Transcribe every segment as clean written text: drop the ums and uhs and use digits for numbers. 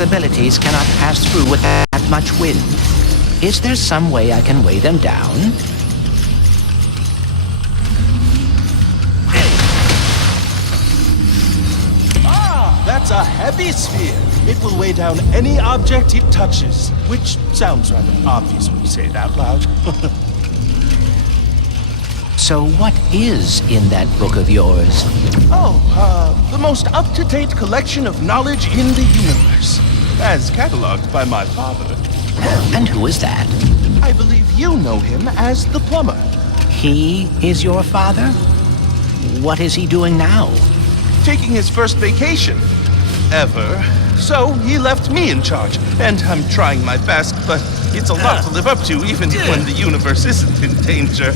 possibilities cannot pass through with that much wind. Is there some way I can weigh them down? That's a heavy sphere. It will weigh down any object it touches, which sounds rather obvious when you say it out loud. So what is in that book of yours? The most up-to-date collection of knowledge in the universe, as cataloged by my father. And who is that? I believe you know him as the plumber. He is your father? What is he doing now? Taking his first vacation. Ever. So he left me in charge, and I'm trying my best, but it's a lot to live up to even when the universe isn't in danger.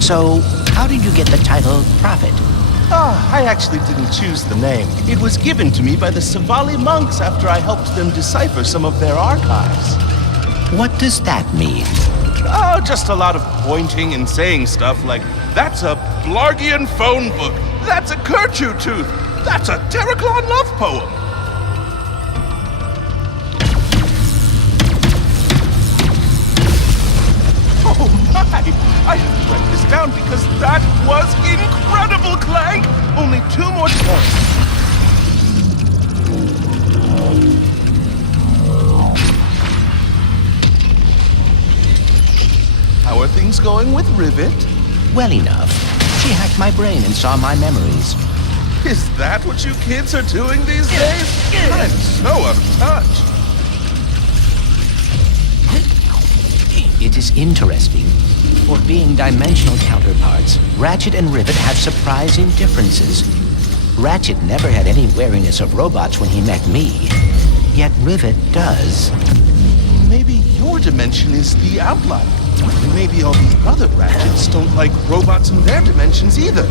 So, how did you get the title Prophet? I actually didn't choose the name. It was given to me by the Savali monks after I helped them decipher some of their archives. What does that mean? Just a lot of pointing and saying stuff like, that's a Blargian phone book, that's a Kerchu tooth, that's a Terraclon love poem. Oh my! I have to write this down because that was incredible, Clank! Only 2 more to go. How are things going with Rivet? Well enough. She hacked my brain and saw my memories. Is that what you kids are doing these days? I'm so out of touch. It is interesting. For being dimensional counterparts, Ratchet and Rivet have surprising differences. Ratchet never had any wariness of robots when he met me. Yet Rivet does. Maybe your dimension is the outlier. Maybe all the other Ratchets don't like robots in their dimensions either.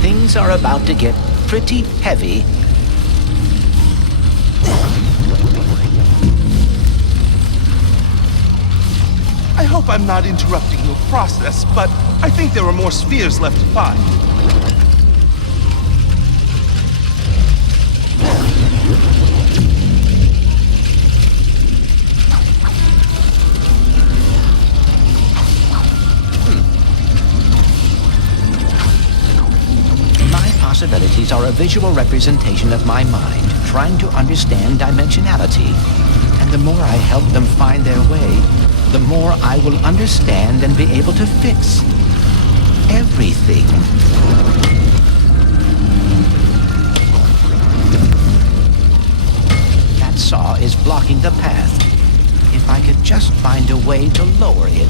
Things are about to get pretty heavy. I hope I'm not interrupting your process, but I think there are more spheres left to find. Possibilities are a visual representation of my mind, trying to understand dimensionality. And the more I help them find their way, the more I will understand and be able to fix everything. That saw is blocking the path. If I could just find a way to lower it.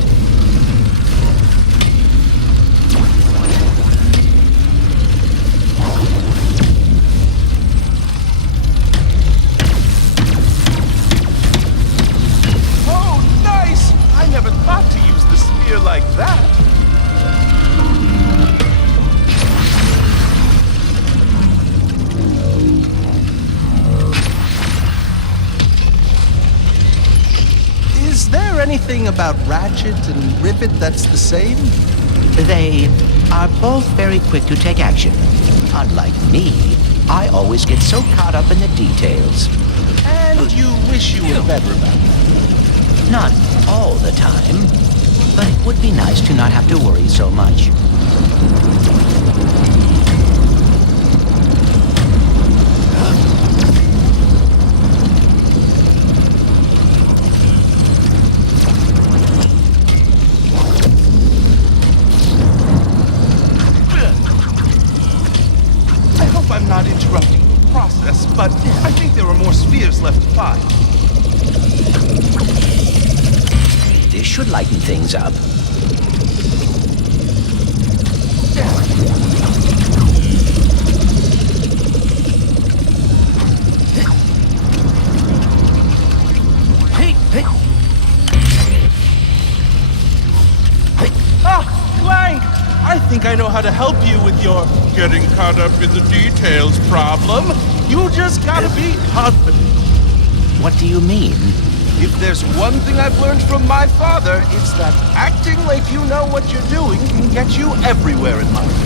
Like that. Is there anything about Ratchet and Rivet that's the same? They are both very quick to take action. Unlike me, I always get so caught up in the details. And you wish you were better about that? Not all the time. But it would be nice to not have to worry so much. I hope I'm not interrupting the process, but I think there are more spheres left to find. should lighten things up. Ah, Clank! I think I know how to help you with your getting caught up in the details problem. You just gotta be confident. What do you mean? If there's one thing I've learned from my father, it's that acting like you know what you're doing can get you everywhere in life.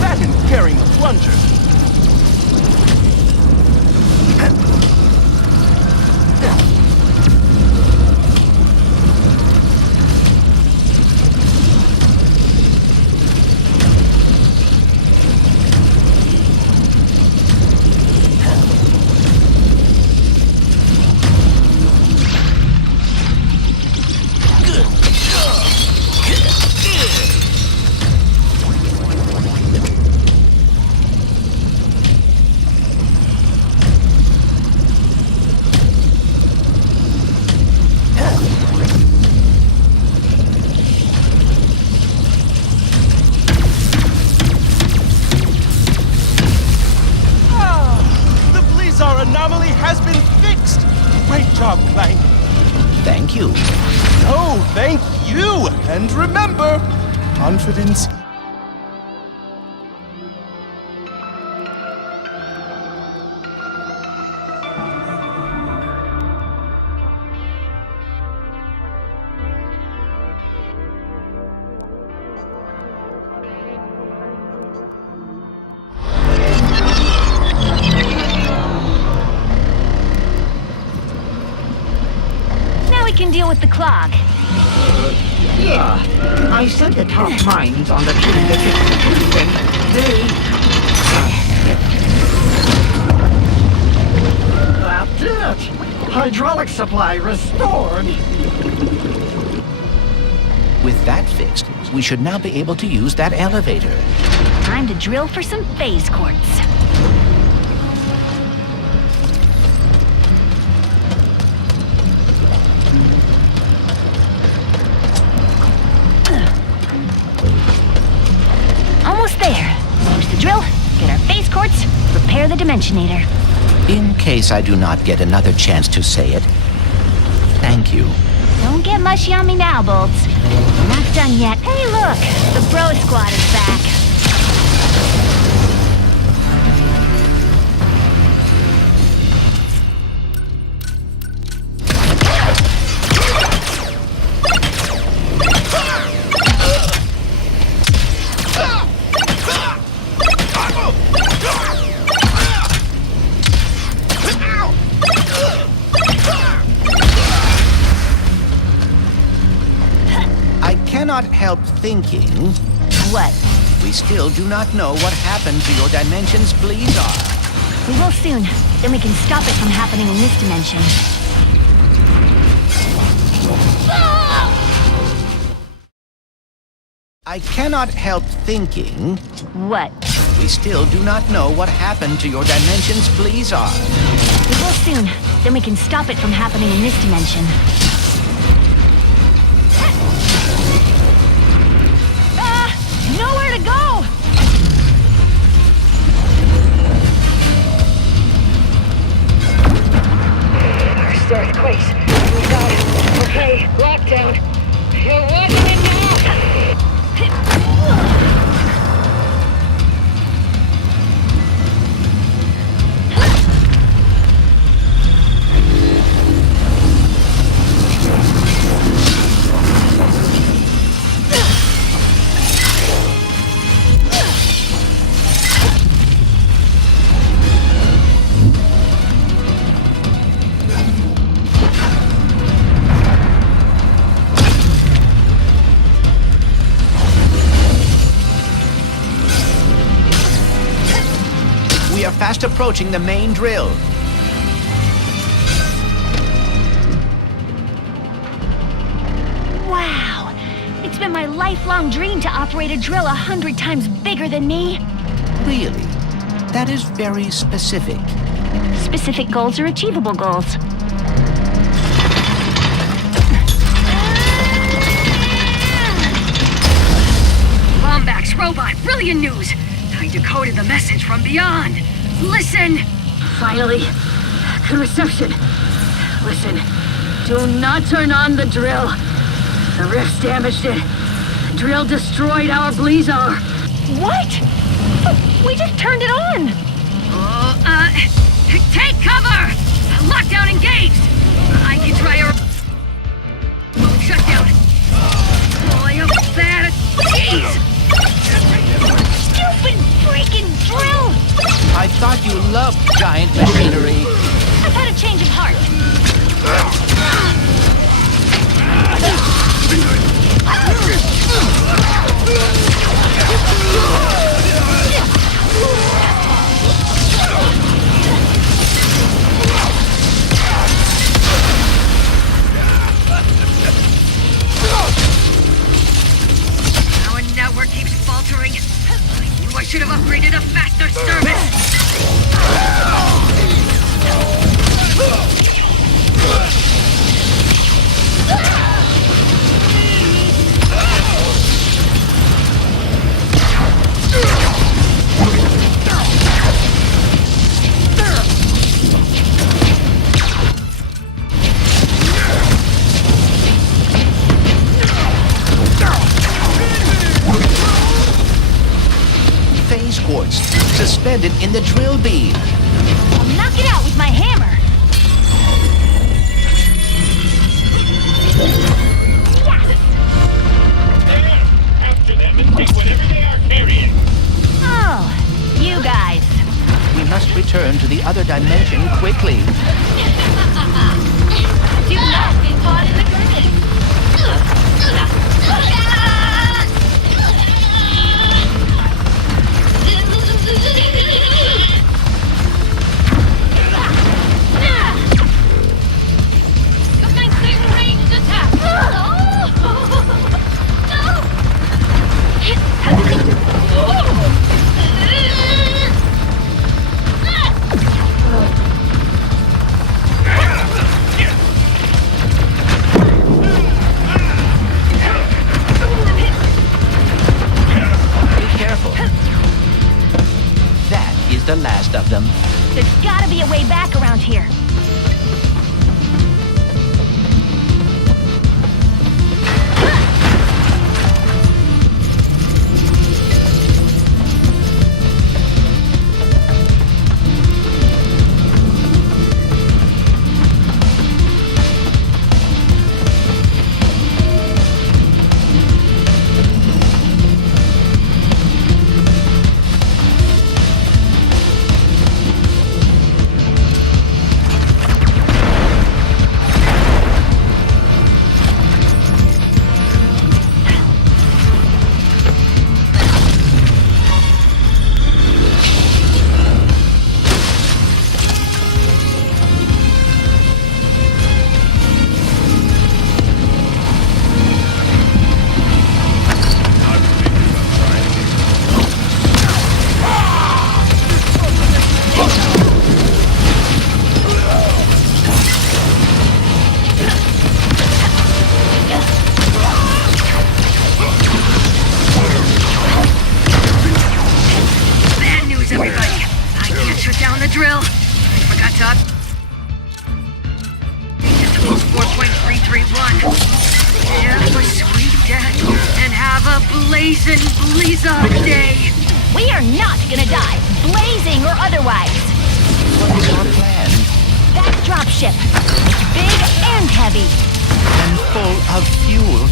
That and carrying a plunger. Anomaly has been fixed! Great job, Clank. Thank you. Oh, thank you! And remember, confidence. Can deal with the clog. Yeah, I sent the top minds on the team to fix the truth, and that's it! Hydraulic supply restored! With that fixed, we should now be able to use that elevator. Time to drill for some phase quartz. Almost there. Use the drill, get our phase quartz, repair the Dimensionator. In case I do not get another chance to say it, thank you. Don't get mushy on me now, Bolts. We're not done yet. Hey, look! The Bro Squad is back. Cannot help thinking. What? We still do not know what happened to your dimension's Bleezar. We will soon. Then we can stop it from happening in this dimension. I cannot help thinking. What? We still do not know what happened to your dimension's Bleezar. We will soon. Then we can stop it from happening in this dimension. Nowhere to go! First earthquakes. We got it. Okay, lockdown. You're watching it now! We are fast approaching the main drill. Wow! It's been my lifelong dream to operate a drill 100 times bigger than me. Really? That is very specific. Specific goals are achievable goals. brilliant news! I decoded the message from beyond. Listen! Finally, good reception. Listen, do not turn on the drill. The rift's damaged it. The drill destroyed our Blizar. What? We just turned it on! Take cover! Lockdown engaged! I can try a shutdown. Oh, I hope that... Jeez! Stupid freaking drill! I thought you loved giant machinery. I've had a change of heart. Our network keeps faltering. I knew I should have upgraded a faster service. Phase quartz suspended in the drill beam. I'll knock it out with my hammer. After them and take whatever they are carrying. Oh, you guys. We must return to the other dimension quickly. Do not get caught in the grenade. The last of them. There's gotta be a way back around here. Blazing Blizar Day! We are not gonna die, blazing or otherwise. What is our plan? That dropship. It's big and heavy. And full of fuel.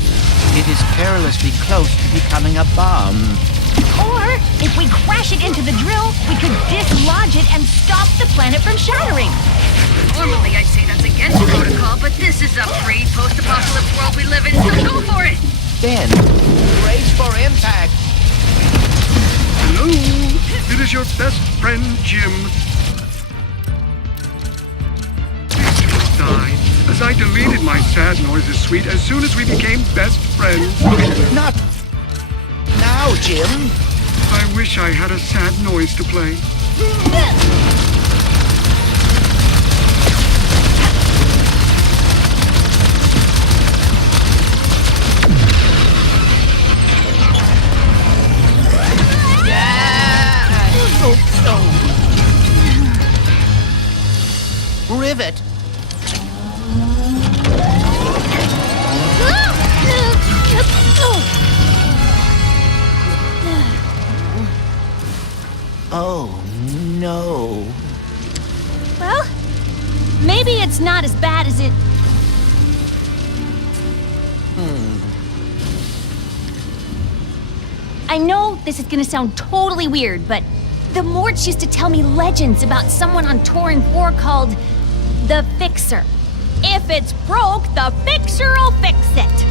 It is perilously close to becoming a bomb. Or, if we crash it into the drill, we could dislodge it and stop the planet from shattering. Normally I'd say that's against protocol, but this is a free post-apocalypse world we live in, so go for it! Then, brace for impact. Hello, it is your best friend, Jim. Please do not die, as I deleted my sad noises suite as soon as we became best friends. Not now, Jim. I wish I had a sad noise to play. Rivet! Oh, no. Well, maybe it's not as bad as it... I know this is gonna sound totally weird, but the Morts used to tell me legends about someone on Torin 4 called the Fixer. If it's broke, the Fixer will fix it.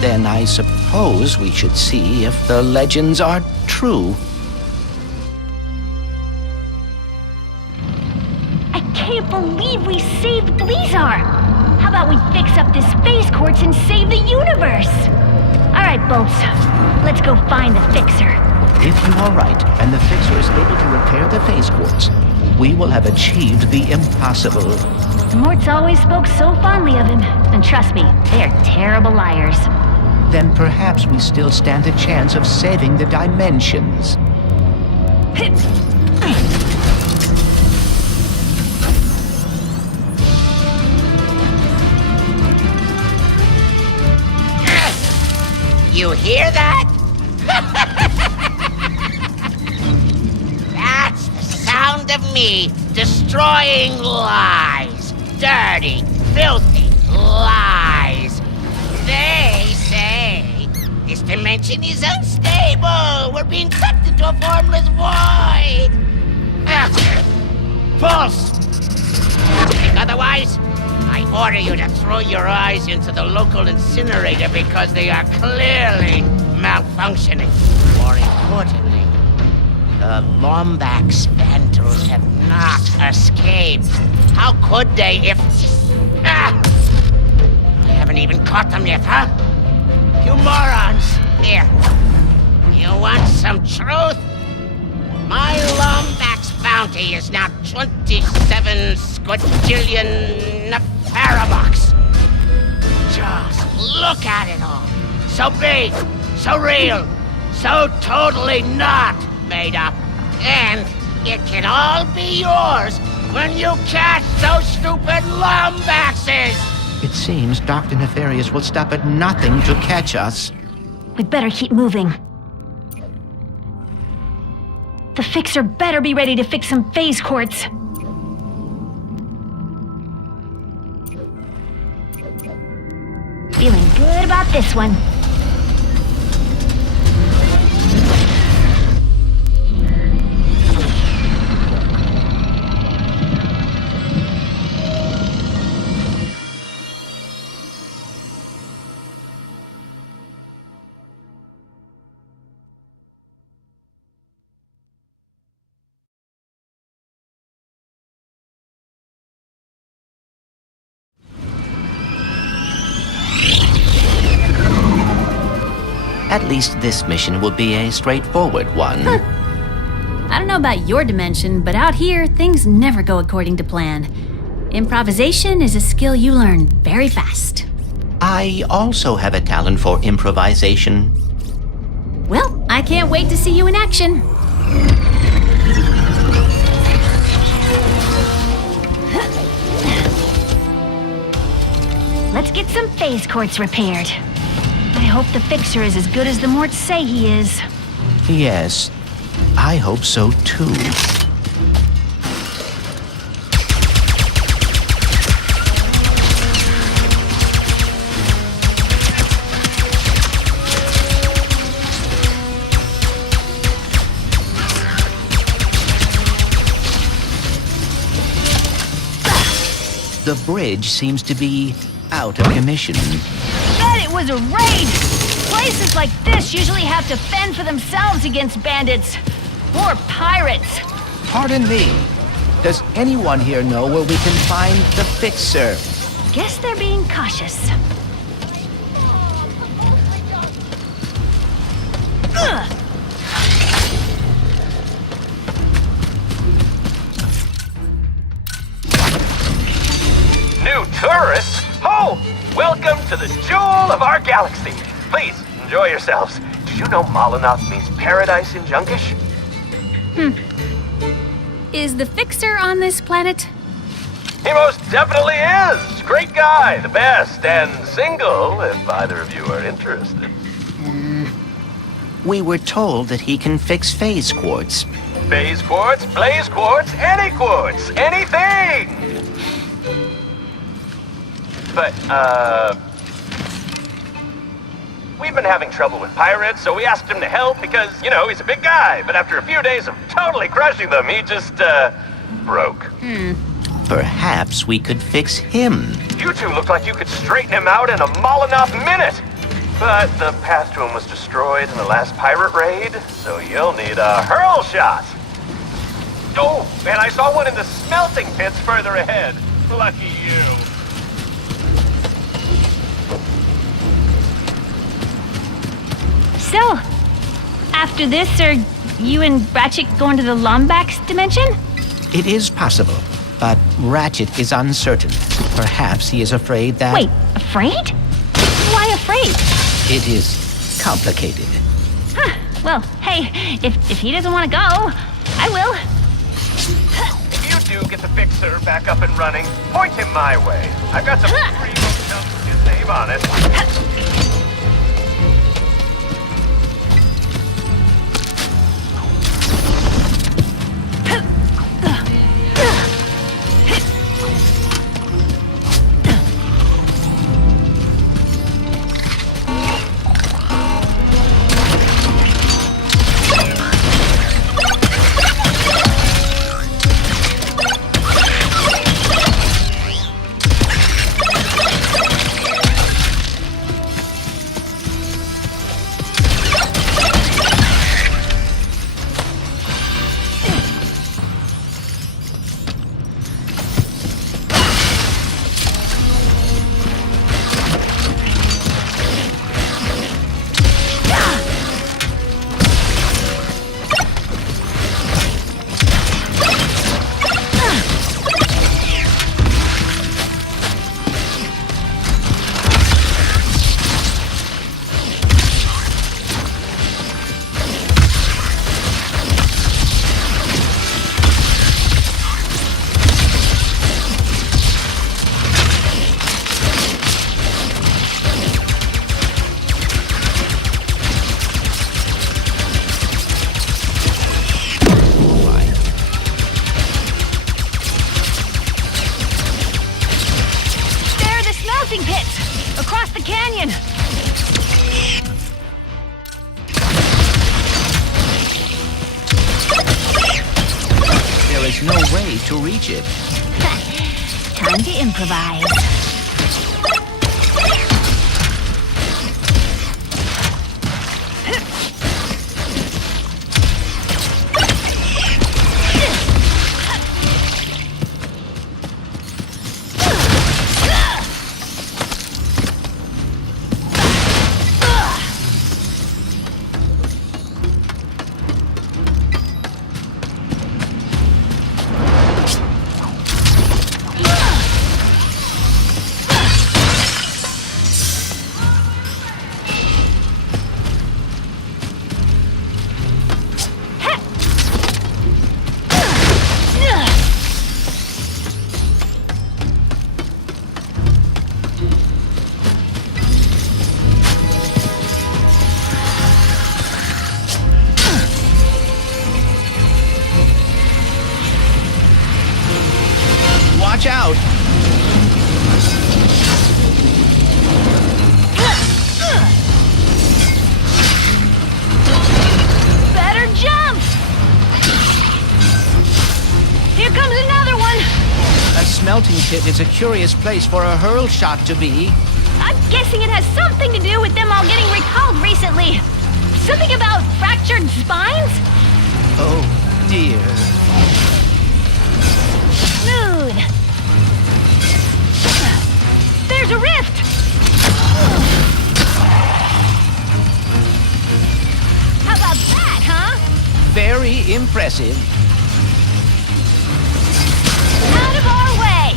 Then I suppose we should see if the legends are true. I can't believe we saved Blizzar. How about we fix up this phase quartz and save the universe? All right, Bolts. Let's go find the Fixer. If you are right, and the Fixer is able to repair the phase quartz, we will have achieved the impossible. The Morts always spoke so fondly of him. And trust me, they are terrible liars. Then perhaps we still stand a chance of saving the dimensions. You hear that? That's the sound of me destroying lies. Dirty, filthy lies. They say this dimension is unstable. We're being sucked into a formless void. False. Think otherwise? I order you to throw your eyes into the local incinerator because they are clearly malfunctioning. More importantly, the Lombax Spandrels have not escaped. How could they if... I haven't even caught them yet, huh? You morons! Here. You want some truth? My Lombax bounty is now 27 squadrillion parabucks. Just look at it all. So big, so real, so totally not made up. And it can all be yours when you catch those stupid Lombaxes! It seems Dr. Nefarious will stop at nothing to catch us. We'd better keep moving. The Fixer better be ready to fix some phase quartz. Feeling good about this one. At least this mission will be a straightforward one. I don't know about your dimension, but out here, things never go according to plan. Improvisation is a skill you learn very fast. I also have a talent for improvisation. Well, I can't wait to see you in action. Let's get some phase quartz repaired. I hope the Fixer is as good as the Morts say he is. Yes, I hope so too. The bridge seems to be out of commission. Bet it was a raid! Places like this usually have to fend for themselves against bandits. Or pirates. Pardon me. Does anyone here know where we can find the Fixer? Guess they're being cautious. Ugh. New tourists? Oh! Welcome to the jewel of our galaxy. Please, enjoy yourselves. Do you know Molinoth means paradise in Junkish? Is the Fixer on this planet? He most definitely is. Great guy, the best, and single, if either of you are interested. We were told that he can fix phase quartz. Phase quartz, blaze quartz, any quartz, anything! But, we've been having trouble with pirates, so we asked him to help because, you know, he's a big guy. But after a few days of totally crushing them, he just, broke. Perhaps we could fix him. You two look like you could straighten him out in a Molotov minute. But the path to him was destroyed in the last pirate raid, so you'll need a hurl shot. Oh, and I saw one in the smelting pits further ahead. Lucky you. So, after this, are you and Ratchet going to the Lombax dimension? It is possible, but Ratchet is uncertain. Perhaps he is afraid that... Wait, afraid? Why afraid? It is complicated. Huh. Well, hey, if he doesn't want to go, I will. If you do get the fixer back up and running, point him my way. I've got some free hotels with his name on it. no way to reach it. Time to improvise. Watch out! Better jump! Here comes another one! A smelting pit is a curious place for a hurl shot to be. I'm guessing it has something to do with them all getting recalled recently. Something about fractured spines? Oh, dear. Smooth. There's a rift! How about that, huh? Very impressive. Out of our way!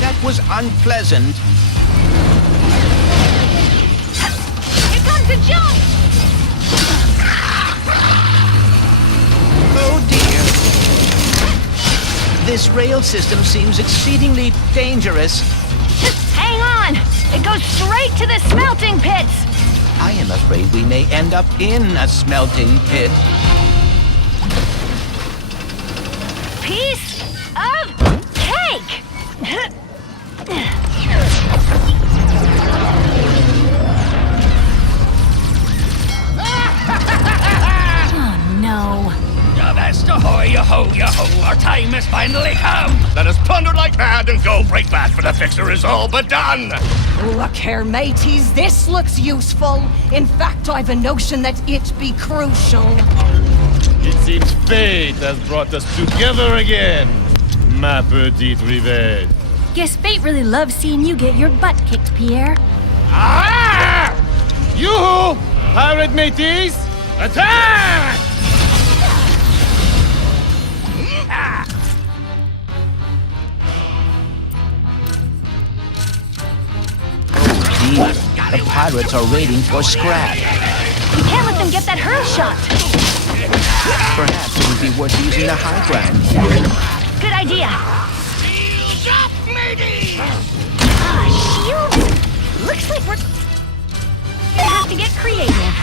That was unpleasant. Here comes the jump! Oh, dear. This rail system seems exceedingly dangerous. Just hang on! It goes straight to the smelting pits! I am afraid we may end up in a smelting pit. Piece of cake! Oh no. Yo-ho, our time has finally come! Let us plunder like mad and go break bad, for the fixer is all but done! Look here, mateys, this looks useful. In fact, I've a notion that it be crucial. It seems fate has brought us together again, ma petite Rivette. Guess fate really loves seeing you get your butt kicked, Pierre. Ah! Yoo-hoo! Pirate mateys, attack! The pirates are waiting for scrap. We can't let them get that hurl shot. Perhaps it would be worth using the high ground. Good idea. Shields! Looks like we're gonna have to get creative.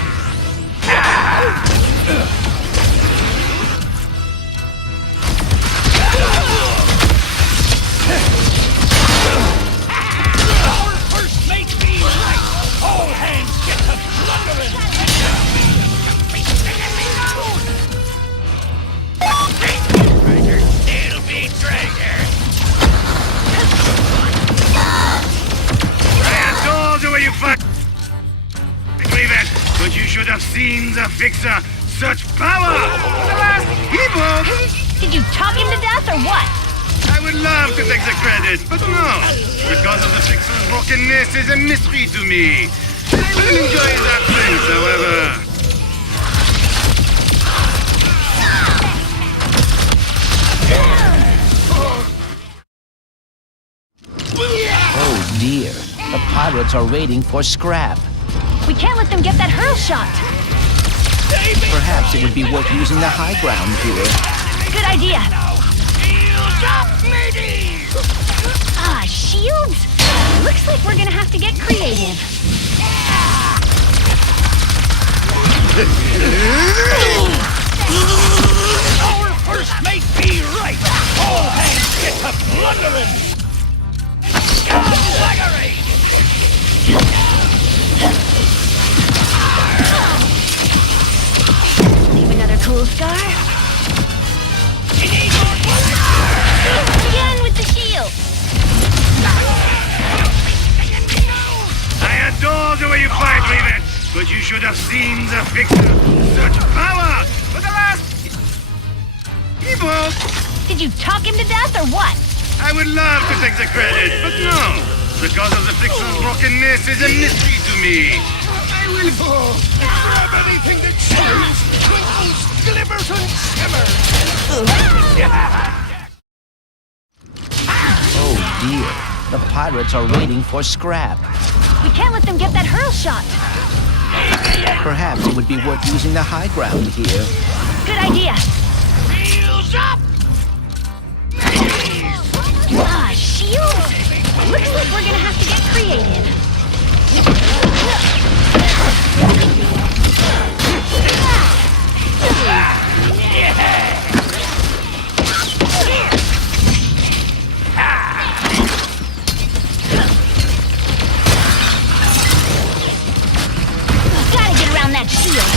But you should have seen the fixer. Such power! The last people! Did you talk him to death or what? I would love to take the credit, but no. Because of the fixer's brokenness is a mystery to me. I will enjoy his absence, however. Oh dear, the pirates are waiting for scrap. We can't let them get that hurl shot. Perhaps it would be worth using the high ground here. Good idea. Shields? Looks like we're gonna have to get creative. Our first mate be right! All hands get to plundering! Another cool scar. Again with the shield. I adore the way you fight, Raven. But you should have seen the fixer. Such power! But the last people! Did you talk him to death or what? I would love to take the credit, but no. Because of the fixer's brokenness is a mystery to me. I will grab anything that shines, twinkles, glimmers, and shimmers. Oh dear, the pirates are waiting for scrap. We can't let them get that hurl shot. Perhaps it would be worth using the high ground here. Good idea. Shields? Looks like we're gonna have to get creative. Gotta get around that shield.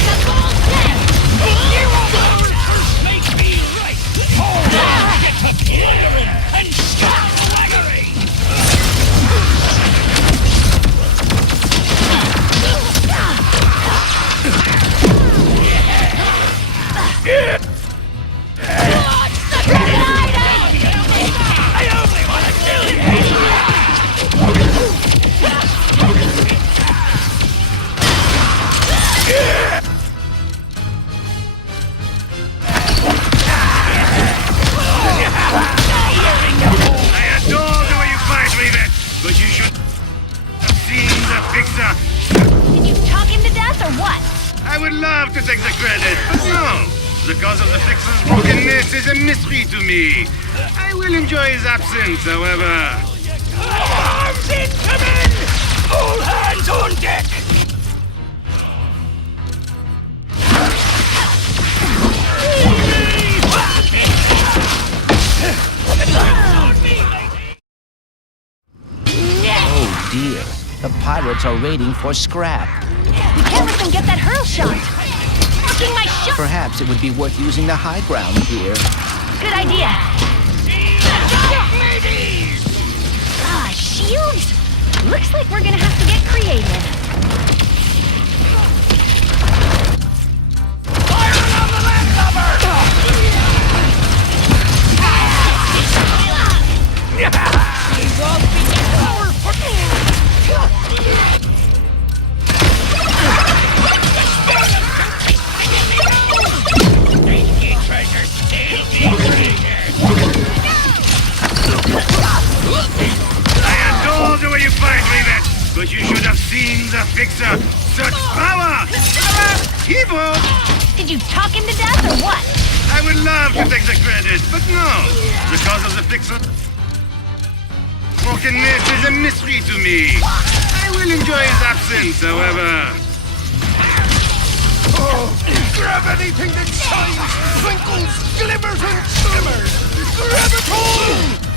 But you should have seen the fixer. Did you talk him to death or what? I would love to take the credit, but no. The cause of the fixer's brokenness is a mystery to me. I will enjoy his absence, however. Arms incoming! All hands on deck! Oh dear. The pirates are raiding for scrap. We can't let them get that hurl shot. Blocking my shot. Perhaps it would be worth using the high ground here. Good idea. Shields? Looks like we're gonna have to get creative. Fire on the landlubber! Treasure still be treasure. I adore the way you fight, Rivet, but you should have seen the fixer. Such power! Evil! Did you talk him to death or what? I would love to take the credit, but no. The cause of the fixer brokenness is a mystery to me. I will enjoy his absence, however. Oh, grab anything that shines, twinkles, glimmers, and shimmers! Grab it all!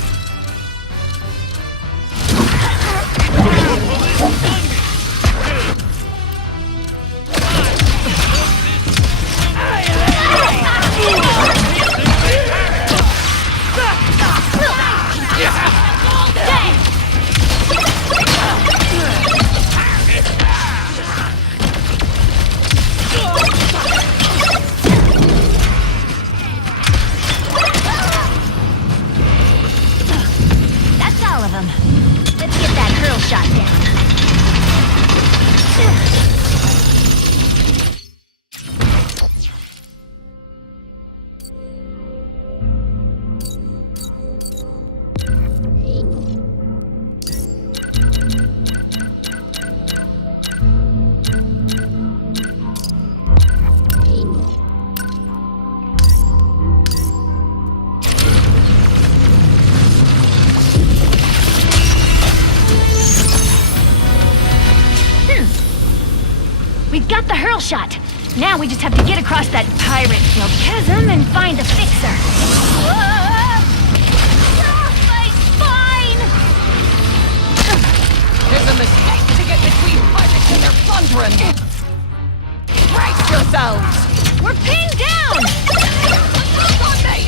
That's all of them. Let's get that hurl shot down. We've got the hurl shot. Now we just have to get across that pirate-filled chasm and find the fixer. My spine! There's a mistake to get between pirates and their plundering. Brace yourselves! We're pinned down! On me!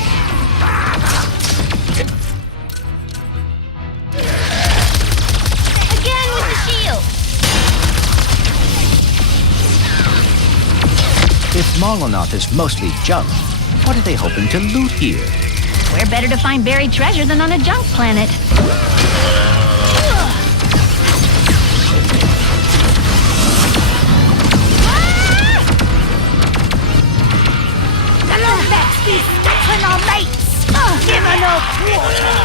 Again with the shield. If Molinoth is mostly junk, what are they hoping to loot here? Where better to find buried treasure than on a junk planet? The Lombax be scuttling our mates! Give her no quarter!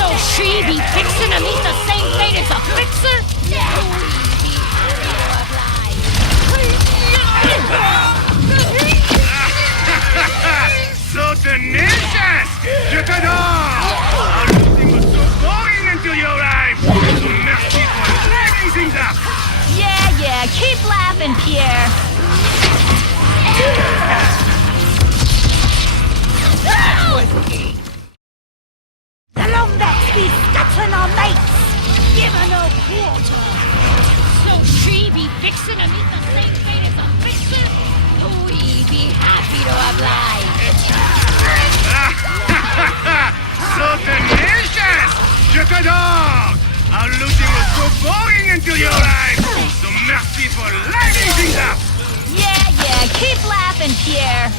So she be fixing to meet the same fate as a fixer? So tenacious! Je t'adore! Our looting was so boring until you arrived! So merci for lighting things up! Yeah, keep laughing, Pierre. The Lombax be scuttling our mates! Give her no quarter! So she be fixing to meet the same fate as a fixer? We be happy to oblige! So tenacious! Je t'adore! Our looting was so boring until you arrived! So merci for lighting things up! Yeah, keep laughing, Pierre.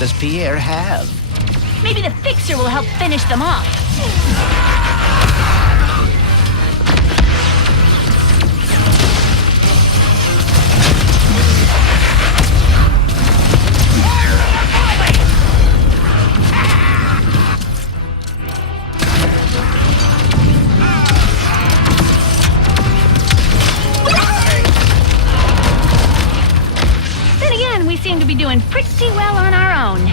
does Pierre have? Maybe the fixer will help finish them off. Then again, we seem to be doing pretty well on our own.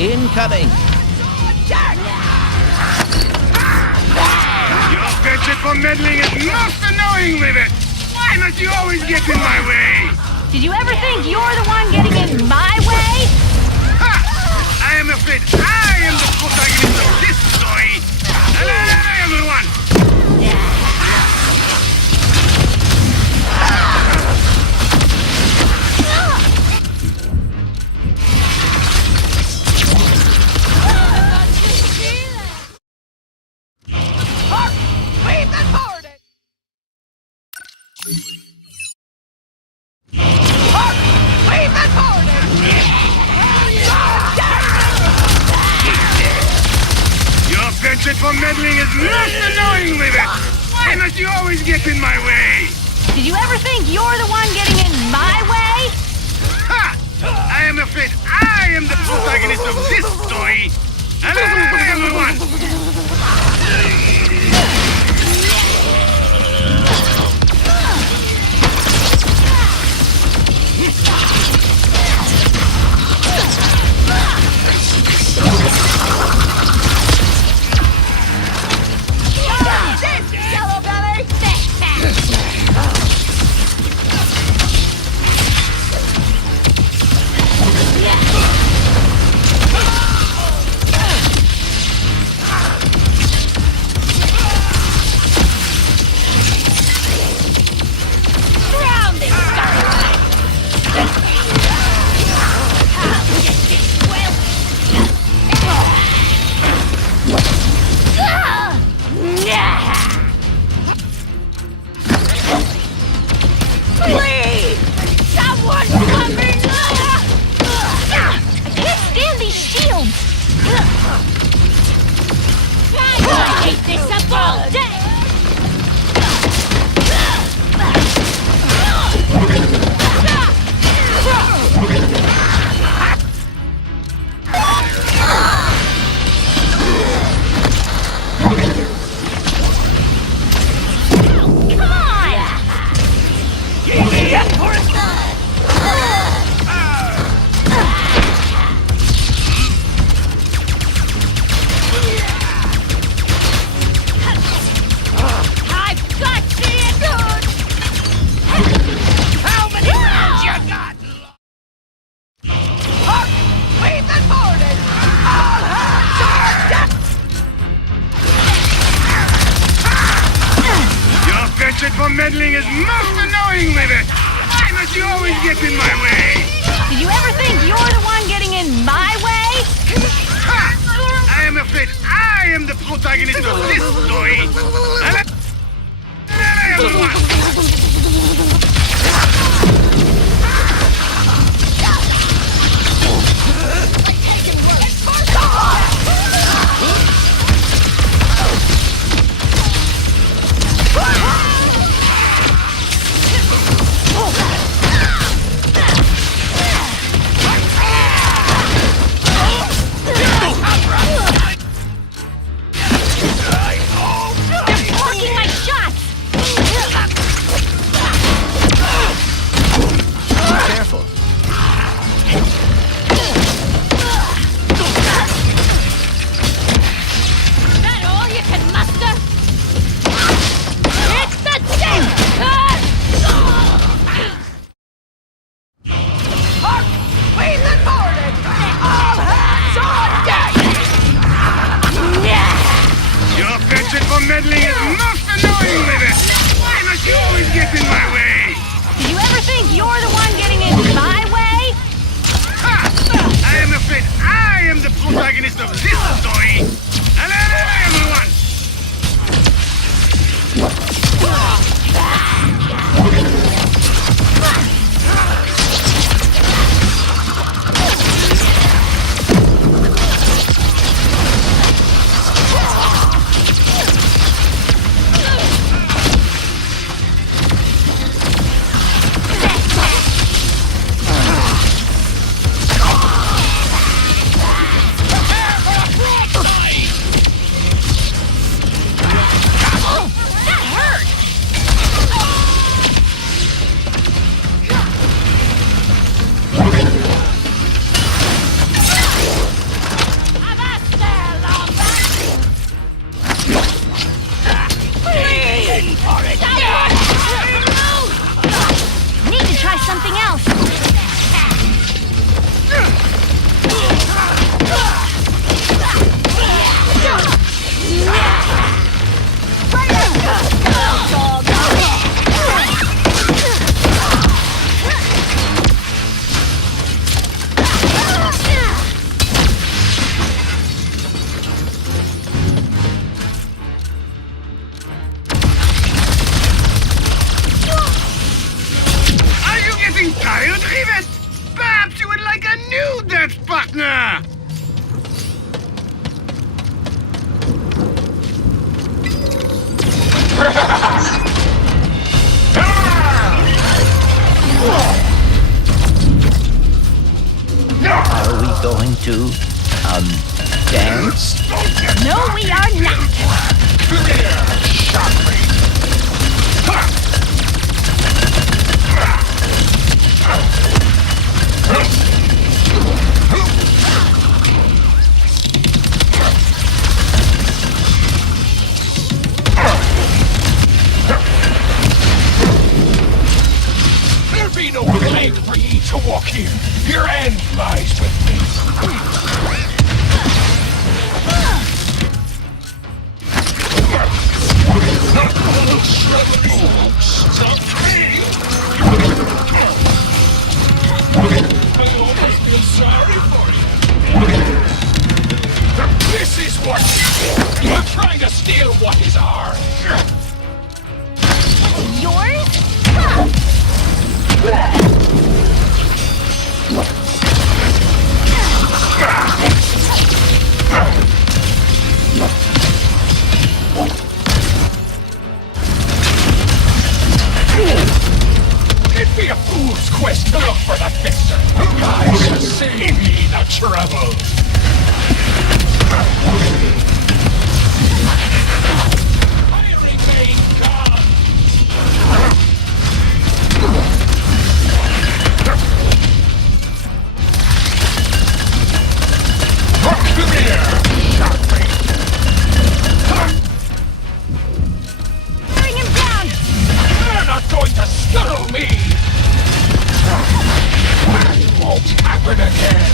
Incoming! Your penchant for meddling is most annoying, Rivet! Why must you always get in my way? Did you ever think you're the one getting in my way? Ha! I am afraid I am the protagonist of this story! Hello, everyone! Your penchant for meddling is most annoying, Rivet! Why must you always get in my way? Did you ever think you're the one getting in my way? Ha! I am afraid I am the protagonist of this story! Hello, everyone! For meddling is most annoying, Rivet! Why must you always get in my way? Did you ever think you're the one getting in my way? Ha! I am afraid I am the protagonist of this story! Meddling is most annoying with it! get in my way! Do you ever think you're the one getting in my way? Ha! I am afraid I am the protagonist of this story! Hello, everyone! Need to try something else. Are you getting tired, Rivet? Perhaps you would like a new death partner! Are we going to, dance? No, we are not. There be no claim for ye to walk here. Your end lies with me. I always feel sorry for you. This is what you do. You're trying to steal what is ours. Yours? It'd be a fool's quest to look for the fixer. I shall save ye the trouble. I remain gone. Come here, Sharpie. Bring him down! You're not going to scuttle me! That won't happen again!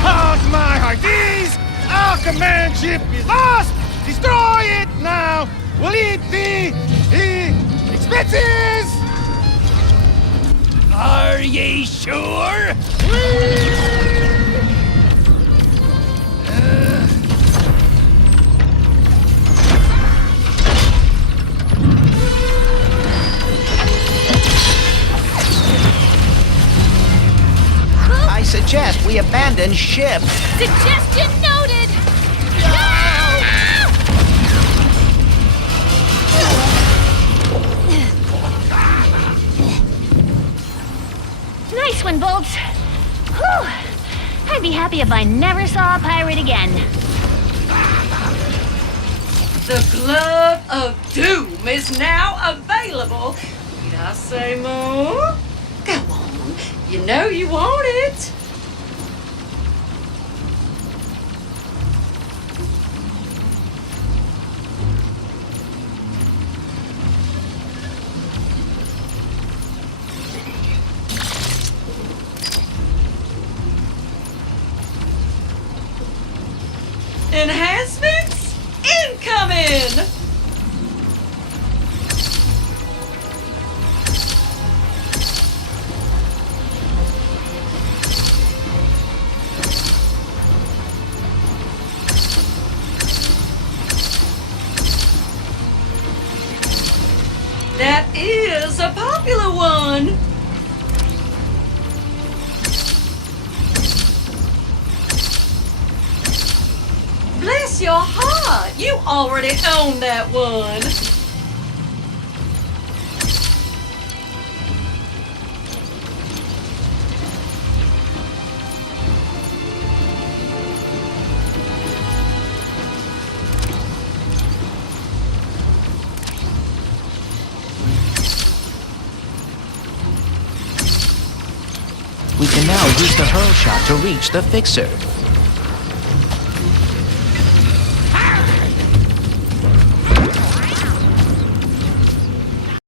Pause my ideas! Our command ship is lost! Destroy it now! We'll eat the expenses! Are ye sure? I suggest we abandon ship. Suggestion noted! Nice one, Bolts. Whew. I'd be happy if I never saw a pirate again. The Glove of Doom is now available Did I say more? Go on. You know you want it. Enhancements incoming! That is a popular one. Bless your heart, you already own that one. We can now use the hurl shot to reach the fixer.